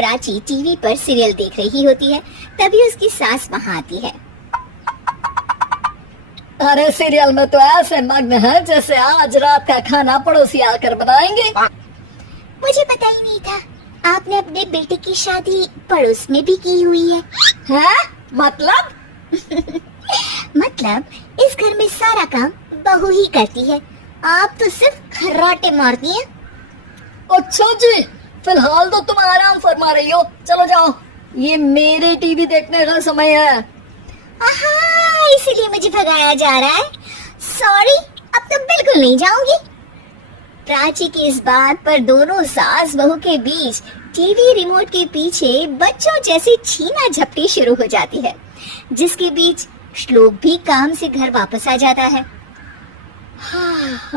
Prachi TV पर serial देख रही होती है, तभी उसकी सास वहाँ आती है। अरे सीरियल में तो ऐसे मग्न है जैसे आज रात का खाना पड़ोसी आकर बनाएंगे। मुझे पता ही नहीं था आपने अपने बेटे की शादी पड़ोस में भी की हुई है। हैं? मतलब? मतलब इस घर में सारा काम बहू ही करती है, आप तो सिर्फ खर्राटे मारती हैं। अच्छा जी, फिलहाल तो तुम आराम फरमा रही हो, चलो जाओ, ये मेरे टीवी देखने का समय है। इसीलिए मुझे भगाया जा रहा है। सॉरी, अब तो बिल्कुल नहीं जाऊंगी। प्राची की इस बात पर दोनों सास बहू के बीच टीवी रिमोट के पीछे बच्चों जैसी छीना झपटी शुरू हो जाती है, जिसके बीच श्लोक भी काम से घर वापस आ जाता है।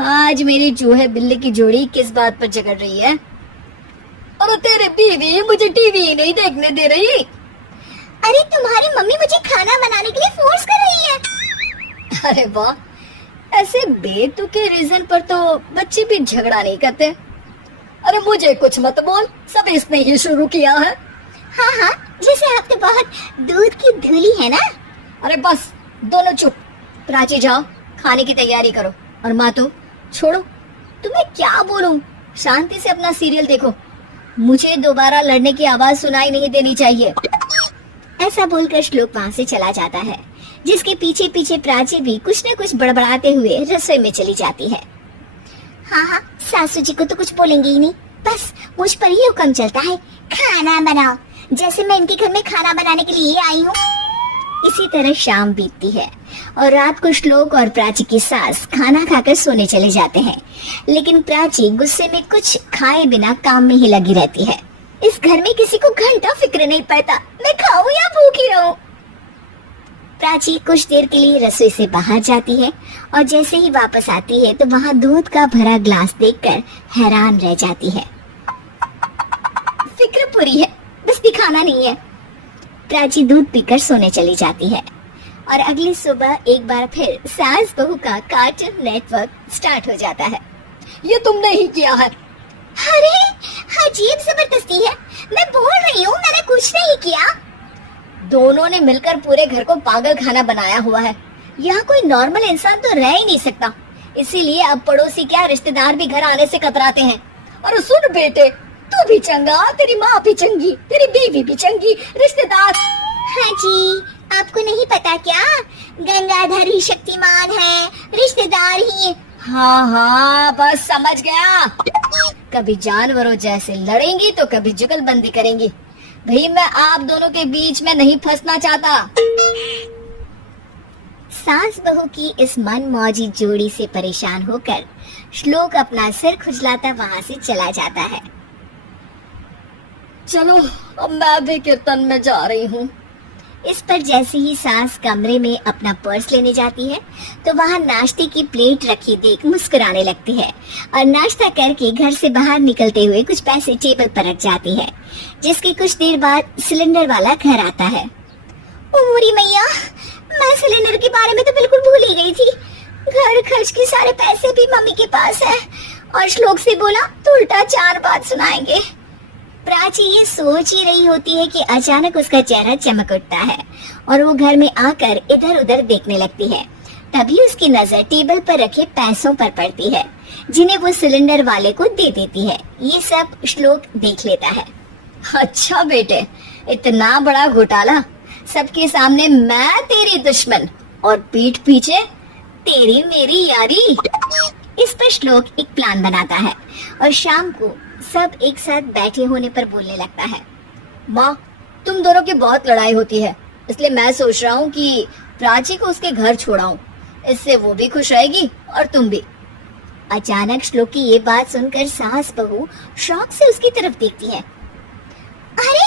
आज मेरी चूहे बिल्ली की जोड़ी किस बात पर झगड़ रही है? अरे तेरी बीवी मुझे टीवी नहीं देखने दे रही। अरे तुम्हारी मम्मी मुझे खाना बनाने के लिए फोर्स कर रही है। अरे वाह, ऐसे बेतुके रीजन पर तो बच्चे भी झगड़ा नहीं करते। अरे मुझे कुछ मत बोल, सब इसने ही शुरू किया है। हाँ, जैसे आप तो बहुत दूध की धूली है ना। अरे बस, दोनों चुप। प्राची जाओ, खाने की तैयारी करो। और माँ तो छोड़ो, तुम्हें क्या बोलूं, शांति से अपना सीरियल देखो, मुझे दोबारा लड़ने की आवाज सुनाई नहीं देनी चाहिए। ऐसा बोलकर श्लोक वहाँ से चला जाता है, जिसके पीछे पीछे प्राची भी कुछ न कुछ बड़बड़ाते हुए रसोई में चली जाती है। हाँ, सासू जी को तो कुछ बोलेंगे ही नहीं, बस मुझ पर ही हुक्म चलता है, खाना बनाओ, जैसे मैं इनके घर में खाना बनाने के लिए आई हूँ। इसी तरह शाम बीतती है और रात को श्लोक और प्राची की सास खाना खाकर सोने चले जाते हैं, लेकिन प्राची गुस्से में कुछ खाए बिना काम में ही लगी रहती है। इस घर में किसी को घंटा फिक्र नहीं पड़ता, मैं खाऊं या भूखी रहूं। प्राची कुछ देर के लिए रसोई से बाहर जाती है और जैसे ही वापस आती है तो वहाँ दूध का भरा ग्लास देखकर हैरान रह जाती है। फिक्र पूरी है, बस दिखाना नहीं है। प्राची दूध पीकर सोने चली जाती है और अगली सुबह एक बार फिर सास बहू का कार्टून नेटवर्क स्टार्ट हो जाता है। ये तुमने ही किया है। अरे अजीब जबरदस्ती है, मैं बोल रही हूँ मैंने कुछ नहीं किया। दोनों ने मिलकर पूरे घर को पागल खाना बनाया हुआ है। यहाँ कोई नॉर्मल इंसान तो रह ही नहीं सकता, इसीलिए अब पड़ोसी क्या रिश्तेदार भी घर आने से कतराते हैं। और सुन बेटे, तू भी चंगा, तेरी माँ भी चंगी, तेरी बीवी भी चंगी, रिश्तेदार। हाँ जी, आपको नहीं पता क्या, गंगाधर ही शक्तिमान है, रिश्तेदार ही। हाँ, बस समझ गया। कभी जानवरों जैसे लड़ेंगी तो कभी जुगलबंदी करेंगी। भाई मैं आप दोनों के बीच में नहीं फंसना चाहता। सास बहू की इस मन मौजी जोड़ी से परेशान होकर श्लोक अपना सिर खुजलाता वहाँ से चला जाता है। चलो अब मैं भी कीर्तन में जा रही हूँ। इस पर जैसे ही सास कमरे में अपना पर्स लेने जाती है तो वहाँ नाश्ते की प्लेट रखी देख मुस्कुराने लगती है और नाश्ता करके घर से बाहर निकलते हुए कुछ पैसे टेबल पर रख जाती है, जिसके कुछ देर बाद सिलेंडर वाला घर आता है। उमरी मैया, मैं सिलेंडर के बारे में तो बिल्कुल भूल ही गई थी। घर खर्च के सारे पैसे भी मम्मी के पास है और श्लोक से बोला तो उल्टा 4 बात सुनाएंगे। प्राची ये सोच ही रही होती है कि अचानक उसका चेहरा चमक उठता है और वो घर में आकर इधर उधर देखने लगती है। तभी उसकी नजर टेबल पर रखे पैसों पर पड़ती है, जिन्हें वो सिलेंडर वाले को दे देती है। ये सब श्लोक देख लेता है। अच्छा बेटे, इतना बड़ा घोटाला, सबके सामने मैं तेरी दुश्मन और पीठ पीछे तेरी मेरी यारी। इस पर श्लोक एक प्लान बनाता है और शाम को सब एक साथ बैठे होने पर बोलने लगता है। माँ, तुम दोनों की बहुत लड़ाई होती है, इसलिए मैं सोच रहा हूँ कि प्राची को उसके घर छोड़ाऊं, इससे वो भी खुश रहेगी और तुम भी। अचानक श्लोक की ये बात सुनकर सास बहू शौक से उसकी तरफ देखती है। अरे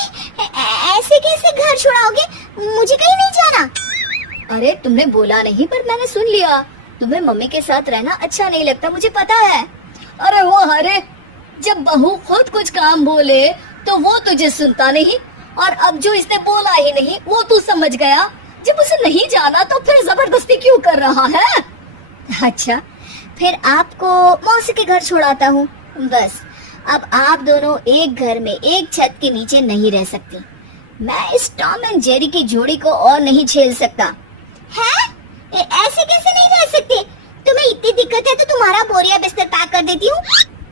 ऐसे कैसे घर छोड़ाओगे, मुझे कहीं नहीं जाना। अरे तुमने बोला नहीं पर मैंने सुन लिया, तुम्हें मम्मी के साथ रहना अच्छा नहीं लगता, मुझे पता है। अरे वो अरे, जब बहू खुद कुछ काम बोले तो वो तुझे सुनता नहीं, और अब जो इसने बोला ही नहीं वो तू समझ गया। जब उसे नहीं जाना तो फिर जबरदस्ती क्यों कर रहा है? अच्छा, फिर आपको मौसी के घर छोड़ाता हूँ, बस अब आप दोनों एक घर में एक छत के नीचे नहीं रह सकती। मैं इस टॉम एंड जेरी की जोड़ी को और नहीं झेल सकता। हैं? ऐसे कैसे नहीं रह सकते? तुम्हें इतनी दिक्कत है तो तुम्हारा बोरिया बिस्तर पैक कर देती हूँ,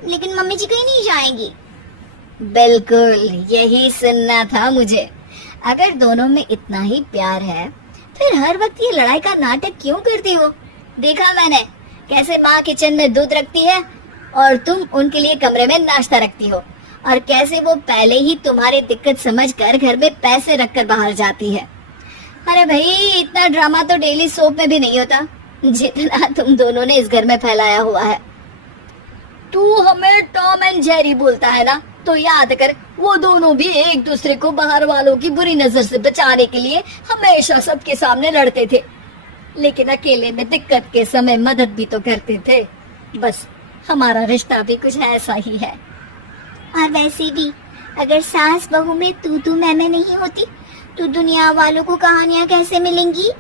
लेकिन मम्मी जी कहीं नहीं जाएंगी। बिल्कुल यही सुनना था मुझे। अगर दोनों में इतना ही प्यार है फिर हर वक्त ये लड़ाई का नाटक क्यों करती हो? देखा मैंने कैसे माँ किचन में दूध रखती है और तुम उनके लिए कमरे में नाश्ता रखती हो, और कैसे वो पहले ही तुम्हारी दिक्कत समझकर घर में पैसे रखकर बाहर जाती है। अरे भाई, इतना ड्रामा तो डेली सोप में भी नहीं होता जितना तुम दोनों ने इस घर में फैलाया हुआ है। तू हमें टॉम एंड जेरी बोलता है ना, तो याद कर वो दोनों भी एक दूसरे को बाहर वालों की बुरी नजर से बचाने के लिए हमेशा सबके सामने लड़ते थे, लेकिन अकेले में दिक्कत के समय मदद भी तो करते थे। बस हमारा रिश्ता भी कुछ ऐसा ही है। और वैसे भी अगर सास बहू में तू मैं नहीं होती तो दुनिया वालों को कहानियां कैसे मिलेंगी?